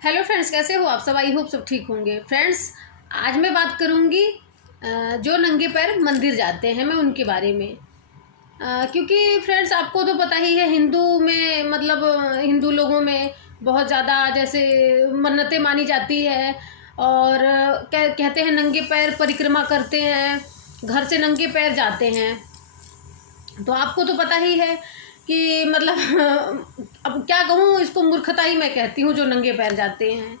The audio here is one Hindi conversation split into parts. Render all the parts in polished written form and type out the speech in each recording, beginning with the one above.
हेलो फ्रेंड्स, कैसे हो आप सब। आई होप सब ठीक होंगे। फ्रेंड्स, आज मैं बात करूंगी जो नंगे पैर मंदिर जाते हैं, मैं उनके बारे में। क्योंकि फ्रेंड्स, आपको तो पता ही है, हिंदू में मतलब हिंदू लोगों में बहुत ज़्यादा जैसे मन्नतें मानी जाती है। और कहते हैं नंगे पैर परिक्रमा करते हैं, घर से नंगे पैर जाते हैं। तो आपको तो पता ही है कि मतलब अब क्या कहूँ, इसको मूर्खता ही मैं कहती हूँ जो नंगे पैर जाते हैं।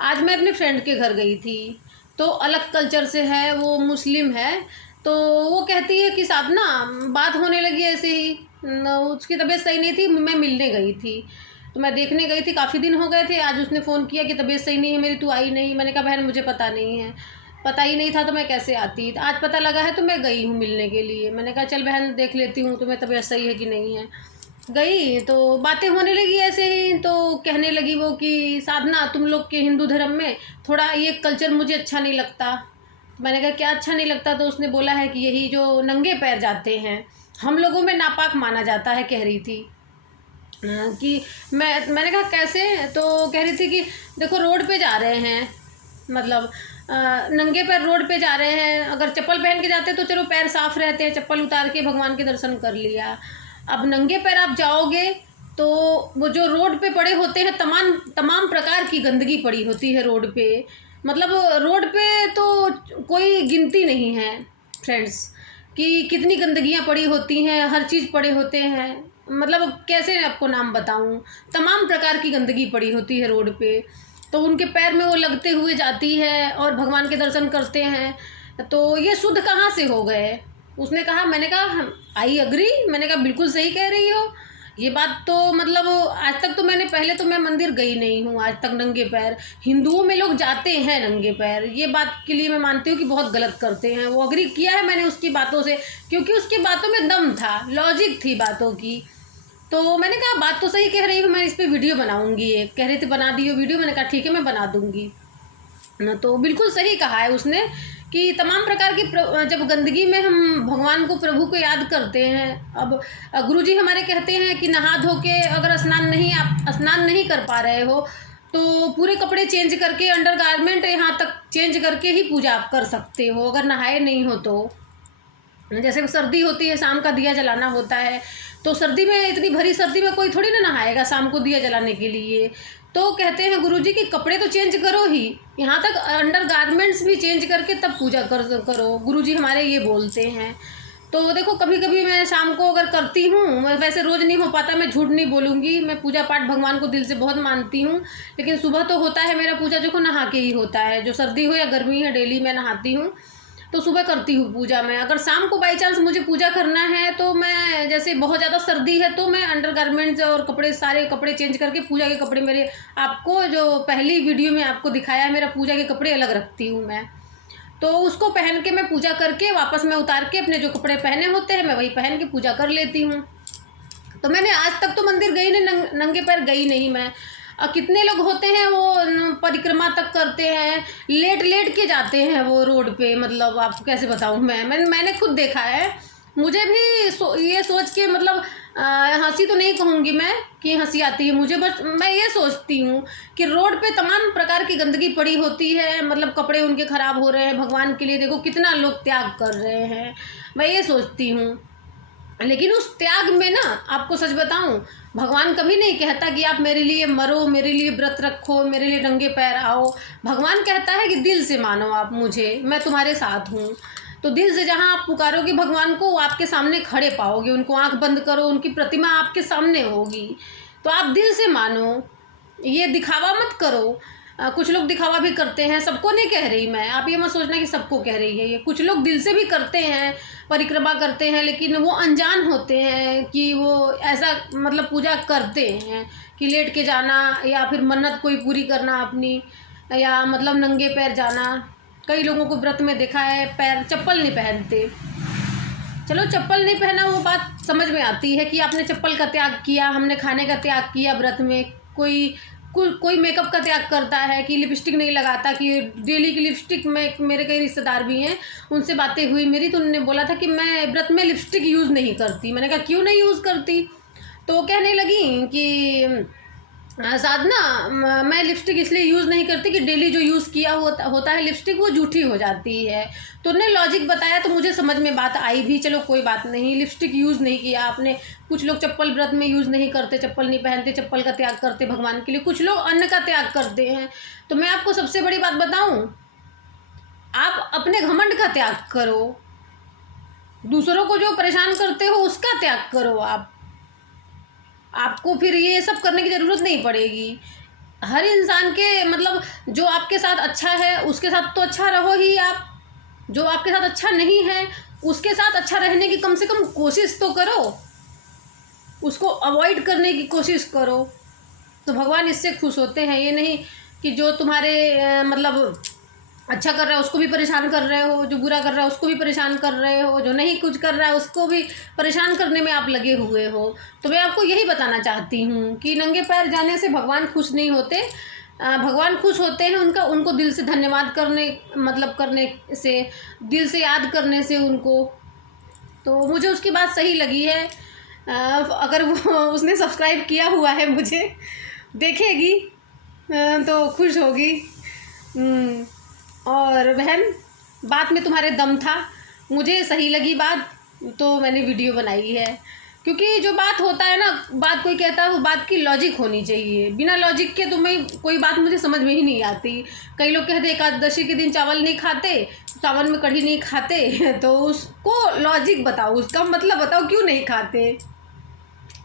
आज मैं अपने फ्रेंड के घर गई थी, तो अलग कल्चर से है, वो मुस्लिम है। तो वो कहती है कि साहब ना बात होने लगी ऐसे ही। उसकी तबीयत सही नहीं थी, मैं मिलने गई थी, तो मैं देखने गई थी, काफ़ी दिन हो गए थे। आज उसने फ़ोन किया कि तबीयत सही नहीं है मेरी, तू आई नहीं। मैंने कहा बहन मुझे पता नहीं है, पता ही नहीं था तो मैं कैसे आती। तो आज पता लगा है तो मैं गई हूँ मिलने के लिए। मैंने कहा चल बहन देख लेती हूँ तुम्हें तबीयत सही है कि नहीं है। गई तो बातें होने लगी ऐसे ही। तो कहने लगी वो कि साधना, तुम लोग के हिंदू धर्म में थोड़ा ये कल्चर मुझे अच्छा नहीं लगता। मैंने कहा क्या अच्छा नहीं लगता। तो उसने बोला है कि यही जो नंगे पैर जाते हैं हम लोगों में नापाक माना जाता है। कह रही थी कि मैंने कहा कैसे। तो कह रही थी कि देखो रोड पे जा रहे हैं, मतलब नंगे पैर रोड पे जा रहे हैं। अगर चप्पल पहन के जाते तो चलो पैर साफ रहते हैं, चप्पल उतार के भगवान के दर्शन कर लिया। अब नंगे पैर आप जाओगे तो वो जो रोड पे पड़े होते हैं, तमाम तमाम प्रकार की गंदगी पड़ी होती है रोड पे। मतलब रोड पे तो कोई गिनती नहीं है फ्रेंड्स कि कितनी गंदगियाँ पड़ी होती हैं, हर चीज़ पड़े होते हैं। मतलब कैसे आपको नाम बताऊं, तमाम प्रकार की गंदगी पड़ी होती है रोड पे। तो उनके पैर में वो लगते हुए जाती है और भगवान के दर्शन करते हैं। तो ये शुद्ध कहाँ से हो गए। उसने कहा, मैंने कहा आई अग्री, मैंने कहा बिल्कुल सही कह रही हो ये बात। तो मतलब आज तक तो मैंने, पहले तो मैं मंदिर गई नहीं हूँ आज तक नंगे पैर। हिंदुओं में लोग जाते हैं नंगे पैर, ये बात के लिए मैं मानती हूँ कि बहुत गलत करते हैं। वो अग्री किया है मैंने उसकी बातों से, क्योंकि उसकी बातों में दम था, लॉजिक थी बातों की। तो मैंने कहा बात तो सही कह रही हूँ, मैं इस पर वीडियो बनाऊंगी। एक कह रही थी बना दी हो वीडियो, मैंने कहा ठीक है मैं बना दूंगी ना। तो बिल्कुल सही कहा है उसने कि तमाम प्रकार की जब गंदगी में हम भगवान को, प्रभु को याद करते हैं। अब गुरुजी हमारे कहते हैं कि नहा धो के अगर आप स्नान नहीं कर पा रहे हो तो पूरे कपड़े चेंज करके, अंडर गारमेंट यहाँ तक चेंज करके ही पूजा आप कर सकते हो, अगर नहाए नहीं हो तो। जैसे सर्दी होती है, शाम का दिया जलाना होता है, तो सर्दी में, इतनी भरी सर्दी में कोई थोड़ी ना नहाएगा शाम को दिया जलाने के लिए। तो कहते हैं गुरुजी कि कपड़े तो चेंज करो ही, यहाँ तक अंडर गारमेंट्स भी चेंज करके तब पूजा करो, गुरुजी हमारे ये बोलते हैं। तो देखो कभी कभी मैं शाम को अगर करती हूँ, वैसे रोज़ नहीं हो पाता, मैं झूठ नहीं बोलूँगी, मैं पूजा पाठ भगवान को दिल से बहुत मानती हूँ। लेकिन सुबह तो होता है मेरा पूजा, जो को नहा के ही होता है, जो सर्दी हो या गर्मी है, डेली मैं नहाती हूँ। तो सुबह करती हूँ पूजा मैं। अगर शाम को बाई चांस मुझे पूजा करना है तो मैं, जैसे बहुत ज़्यादा सर्दी है तो मैं अंडर गारमेंट्स और कपड़े, सारे कपड़े चेंज करके, पूजा के कपड़े मेरे, आपको जो पहली वीडियो में आपको दिखाया है, मेरा पूजा के कपड़े अलग रखती हूँ मैं। तो उसको पहन के मैं पूजा करके वापस मैं उतार के अपने जो कपड़े पहने होते हैं मैं वही पहन के पूजा कर लेती हूँ। तो मैंने आज तक तो मंदिर गई नहीं, नंगे पैर गई नहीं मैं। कितने लोग होते हैं वो परिक्रमा तक करते हैं, लेट लेट के जाते हैं वो रोड पे। मतलब आपको कैसे बताऊँ, मैंने खुद देखा है। मुझे भी ये सोच के, मतलब हंसी तो नहीं कहूँगी मैं कि हंसी आती है मुझे, बस मैं ये सोचती हूँ कि रोड पे तमाम प्रकार की गंदगी पड़ी होती है, मतलब कपड़े उनके ख़राब हो रहे हैं, भगवान के लिए देखो कितना लोग त्याग कर रहे हैं। मैं ये सोचती हूँ, लेकिन उस त्याग में ना, आपको सच बताऊं, भगवान कभी नहीं कहता कि आप मेरे लिए मरो, मेरे लिए व्रत रखो, मेरे लिए नंगे पैर आओ। भगवान कहता है कि दिल से मानो आप मुझे, मैं तुम्हारे साथ हूँ। तो दिल से जहाँ आप पुकारोगे भगवान को, वो आपके सामने खड़े पाओगे उनको। आंख बंद करो, उनकी प्रतिमा आपके सामने होगी। तो आप दिल से मानो, ये दिखावा मत करो। कुछ लोग दिखावा भी करते हैं, सबको नहीं कह रही मैं, आप ये मत सोचना कि सबको कह रही है ये। कुछ लोग दिल से भी करते हैं, परिक्रमा करते हैं, लेकिन वो अनजान होते हैं कि वो ऐसा मतलब पूजा करते हैं कि लेट के जाना, या फिर मन्नत कोई पूरी करना अपनी, या मतलब नंगे पैर जाना। कई लोगों को व्रत में देखा है पैर, चप्पल नहीं पहनते। चलो चप्पल नहीं पहना वो बात समझ में आती है कि आपने चप्पल का त्याग किया, हमने खाने का त्याग किया व्रत में। कोई मेकअप का त्याग करता है कि लिपस्टिक नहीं लगाता, कि डेली की लिपस्टिक में, मेरे कई रिश्तेदार भी हैं, उनसे बातें हुई मेरी, तो उन्होंने बोला था कि मैं व्रत में लिपस्टिक यूज़ नहीं करती। मैंने कहा क्यों नहीं यूज़ करती। तो कहने लगी कि साथ ना मैं लिपस्टिक इसलिए यूज़ नहीं करती कि डेली जो यूज़ किया होता है लिपस्टिक वो जूठी हो जाती है। तो उन्होंने लॉजिक बताया तो मुझे समझ में बात आई भी, चलो कोई बात नहीं, लिपस्टिक यूज़ नहीं किया आपने। कुछ लोग चप्पल व्रत में यूज़ नहीं करते, चप्पल नहीं पहनते, चप्पल का त्याग करते भगवान के लिए, कुछ लोग अन्न का त्याग करते हैं। तो मैं आपको सबसे बड़ी बात बताऊँ, आप अपने घमंड का त्याग करो, दूसरों को जो परेशान करते हो उसका त्याग करो। आपको फिर ये सब करने की ज़रूरत नहीं पड़ेगी। हर इंसान के मतलब जो आपके साथ अच्छा है उसके साथ तो अच्छा रहो ही आप, जो आपके साथ अच्छा नहीं है उसके साथ अच्छा रहने की कम से कम कोशिश तो करो, उसको अवॉइड करने की कोशिश करो। तो भगवान इससे खुश होते हैं। ये नहीं कि जो तुम्हारे मतलब अच्छा कर रहा है उसको भी परेशान कर रहे हो, जो बुरा कर रहा है उसको भी परेशान कर रहे हो, जो नहीं कुछ कर रहा है उसको भी परेशान करने में आप लगे हुए हो। तो मैं आपको यही बताना चाहती हूँ कि नंगे पैर जाने से भगवान खुश नहीं होते। भगवान खुश होते हैं उनको दिल से धन्यवाद करने से, दिल से याद करने से उनको। तो मुझे उसकी बात सही लगी है। अगर वो उसने सब्सक्राइब किया हुआ है मुझे देखेगी तो खुश होगी। और बहन, बात में तुम्हारे दम था, मुझे सही लगी बात तो मैंने वीडियो बनाई है। क्योंकि जो बात होता है ना, बात कोई कहता है वो बात की लॉजिक होनी चाहिए। बिना लॉजिक के तुम्हें कोई बात मुझे समझ में ही नहीं आती। कई लोग कहते एकादशी के दिन चावल नहीं खाते, चावल में कढ़ी नहीं खाते, तो उसको लॉजिक बताओ, उसका मतलब बताओ क्यों नहीं खाते।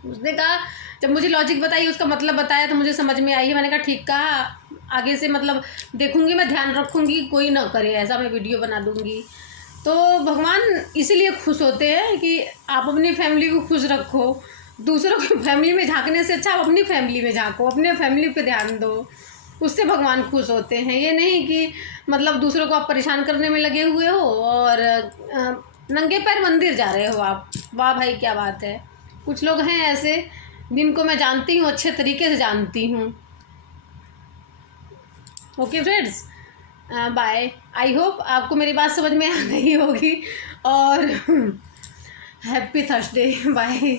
उसने कहा, जब मुझे लॉजिक बताई उसका मतलब बताया तो मुझे समझ में आई है। मैंने कहा ठीक कहा, आगे से मतलब देखूंगी, मैं ध्यान रखूंगी कोई ना करे ऐसा, मैं वीडियो बना दूंगी। तो भगवान इसीलिए खुश होते हैं कि आप अपनी फैमिली को खुश रखो। दूसरों की फैमिली में झांकने से अच्छा आप अपनी फैमिली में झांको, अपने फैमिली पे ध्यान दो, उससे भगवान खुश होते हैं। ये नहीं कि मतलब दूसरों को आप परेशान करने में लगे हुए हो और नंगे पैर मंदिर जा रहे हो आप। वाह भाई, क्या बात है। कुछ लोग हैं ऐसे जिनको मैं जानती हूँ, अच्छे तरीके से जानती हूँ। Okay friends, bye. I hope आपको मेरी बात समझ में आ गई होगी और हैप्पी थर्सडे। बाय।